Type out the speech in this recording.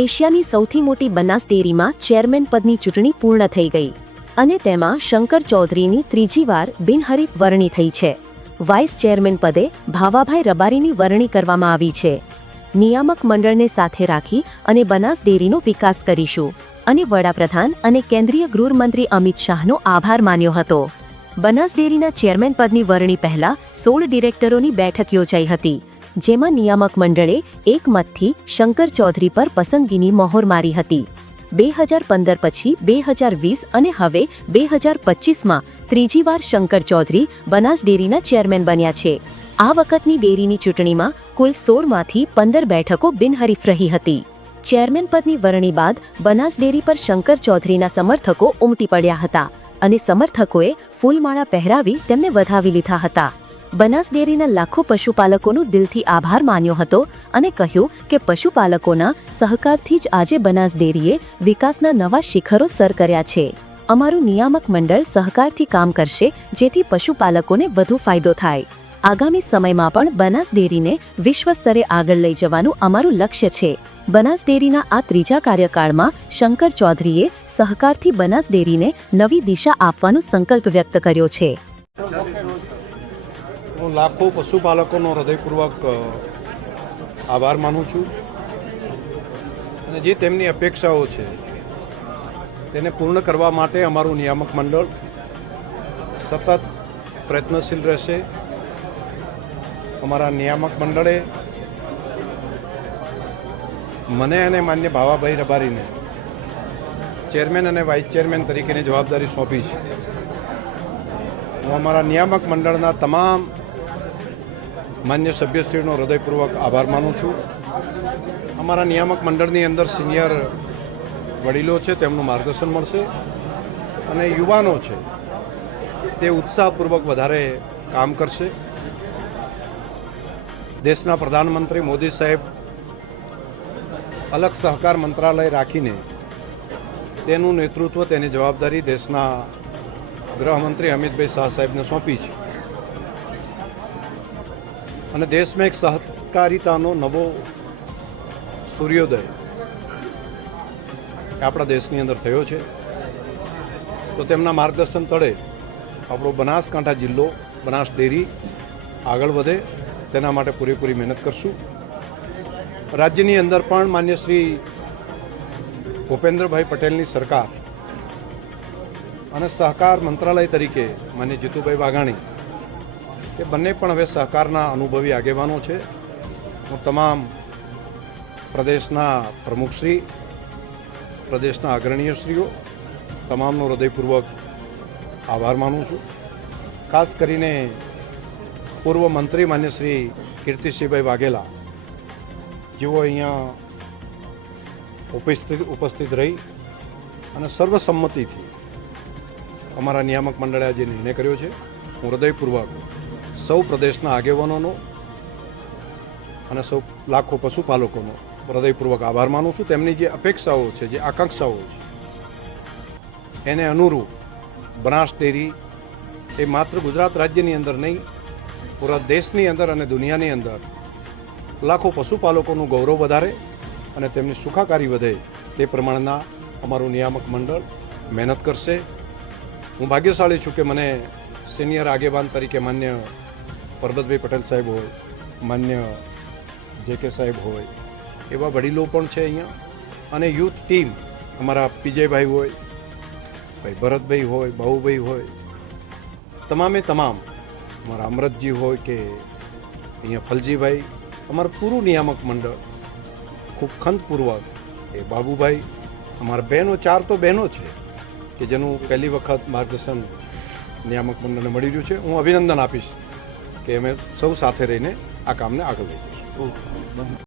એશિયાની સૌથી મોટી બનાસ ડેરીમાં ચેરમેન પદની ચૂંટણી પૂર્ણ થઈ ગઈ અને તેમાં શંકર ચૌધરીની ત્રીજી વાર બિનહરીફ વરણી થઈ છે. વાઇસ ચેરમેન પદે ભાવાભાઈ રબારીની વરણી કરવામાં આવી છે. નિયામક મંડળને સાથે રાખી અને બનાસ ડેરીનો વિકાસ કરીશું અને વડાપ્રધાન અને કેન્દ્રીય ગૃહમંત્રી અમિત શાહનો આભાર માન્યો હતો. બનાસ ડેરીના ચેરમેન પદની વરણી પહેલા સોળ ડિરેક્ટરોની બેઠક યોજાઈ હતી. જેમાં નિયામક મંડળે એક મતથી શંકર ચૌધરી પર પસંદગીની મહોર મારી હતી. બે હજાર પંદર પછી બે હજાર વીસ અને હવે બે હજાર પચીસમાં ત્રીજી વાર શંકર ચૌધરી બનાસ ડેરીના ચેરમેન બન્યા છે. આ વખતની ડેરીની ચૂંટણીમાં કુલ સોળમાંથી પંદર બેઠકો બિનહરીફ રહી હતી. ચેરમેન પદની વરણી બાદ બનાસ ડેરી પર શંકર ચૌધરીના સમર્થકો ઉમટી પડ્યા હતા અને સમર્થકોએ ફૂલમાળા પહેરાવી તેમને વધાવી લીધા હતા. બનાસ ડેરીના લાખો પશુપાલકોનું દિલથી આભાર માન્યો હતો અને કહ્યું કે પશુપાલકોના સહકારથી જ આજે બનાસ ડેરીએ વિકાસના નવા શિખરો સર કર્યા છે. અમારું નિયામક મંડળ સહકારથી કામ કરશે, જેથી પશુપાલકોને વધુ ફાયદો થાય. આગામી સમયમાં પણ બનાસ ડેરીને વિશ્વ સ્તરે આગળ લઈ જવાનું અમારું લક્ષ્ય છે. બનાસ ડેરીના આ ત્રીજા કાર્યકાળમાં શંકર ચૌધરીએ સહકારથી બનાસ ડેરીને નવી દિશા આપવાનો સંકલ્પ વ્યક્ત કર્યો છે. હું લાખો પશુપાલકોનો હૃદયપૂર્વક આભાર માનું છું. અને જે તેમની અપેક્ષાઓ છે, તેને પૂર્ણ કરવા માટે અમારું નિયામક મંડળ સતત પ્રયત્નશીલ રહેશે. અમારા નિયામક મંડળે મને અને માન્ય ભાવાભાઈ રબારીને ચેરમેન અને વાઇસ ચેરમેન તરીકેની જવાબદારી સોંપી છે. હું અમારા નિયામક મંડળના તમામ માન્ય સભ્યશ્રીનો હૃદયપૂર્વક આભાર માનું છું. અમારા નિયામક મંડળની અંદર સિનિયર વડીલો છે, તેમનું માર્ગદર્શન મળશે અને યુવાનો છે, તે ઉત્સાહપૂર્વક વધારે કામ કરશે. દેશના પ્રધાનમંત્રી મોદી સાહેબ અલગ સહકાર મંત્રાલય રાખીને તેનું નેતૃત્વ, તેની જવાબદારી દેશના ગૃહમંત્રી અમિતભાઈ શાહ સાહેબને સોંપી છે. અને દેશમાં એક સહકારિતાનો નવો સૂર્યોદય આપણા દેશની અંદર થયો છે. તો તેમના માર્ગદર્શન તળે આપણો બનાસકાંઠા જિલ્લો, બનાસ ડેરી આગળ વધે. તેના માટે પૂરેપૂરી મહેનત કરશું. રાજ્યની અંદર પણ માન્ય શ્રી ભૂપેન્દ્રભાઈ પટેલની સરકાર અને સહકાર મંત્રાલય તરીકે માન્ય જીતુભાઈ વાઘાણી એ બંને પણ હવે સહકારના અનુભવી આગેવાનો છે. હું તમામ પ્રદેશના પ્રમુખશ્રી, પ્રદેશના અગ્રણીયશ્રીઓ, તમામનો હૃદયપૂર્વક આભાર માનું છું. ખાસ કરીને પૂર્વ મંત્રી માન્ય શ્રી કીર્તિસિંહભાઈ વાઘેલા, જેઓ અહીંયા ઉપસ્થિત ઉપસ્થિત રહી અને સર્વસંમતિથી અમારા નિયામક મંડળે આજે નિર્ણય કર્યો છે. હું હૃદયપૂર્વક સૌ પ્રદેશના આગેવાનોનો અને સૌ લાખો પશુપાલકોનો હૃદયપૂર્વક આભાર માનું છું. તેમની જે અપેક્ષાઓ છે, જે આકાંક્ષાઓ છે, એને અનુરૂપ બનાસ ડેરી એ માત્ર ગુજરાત રાજ્યની અંદર નહીં, પૂરા દેશની અંદર અને દુનિયાની અંદર લાખો પશુપાલકોનું ગૌરવ વધારે અને તેમની સુખાકારી વધે તે પ્રમાણના અમારું નિયામક મંડળ મહેનત કરશે. હું ભાગ્યશાળી છું કે મને સિનિયર આગેવાન તરીકે માન્ય પરબતભાઈ પટેલ સાહેબ હોય, માન્ય જે કે સાહેબ હોય, એવા વડીલો પણ છે અહીંયા. અને યુથ ટીમ અમારા પીજયભાઈ હોય, ભાઈ ભરતભાઈ હોય, બાહુભાઈ હોય, તમામે તમામ અમારા અમરતજી હોય કે અહીંયા ફલજીભાઈ, અમારું પૂરું નિયામક મંડળ, ખૂબ ખંતપૂર્વક એ બાબુભાઈ, અમારા બહેનો, ચાર તો બહેનો છે, કે જેનું પહેલી વખત માર્ગદર્શન નિયામક મંડળને મળી રહ્યું છે. હું અભિનંદન આપીશ. કે અમે સૌ સાથે રહીને આ કામને આગળ લઈ જઈશું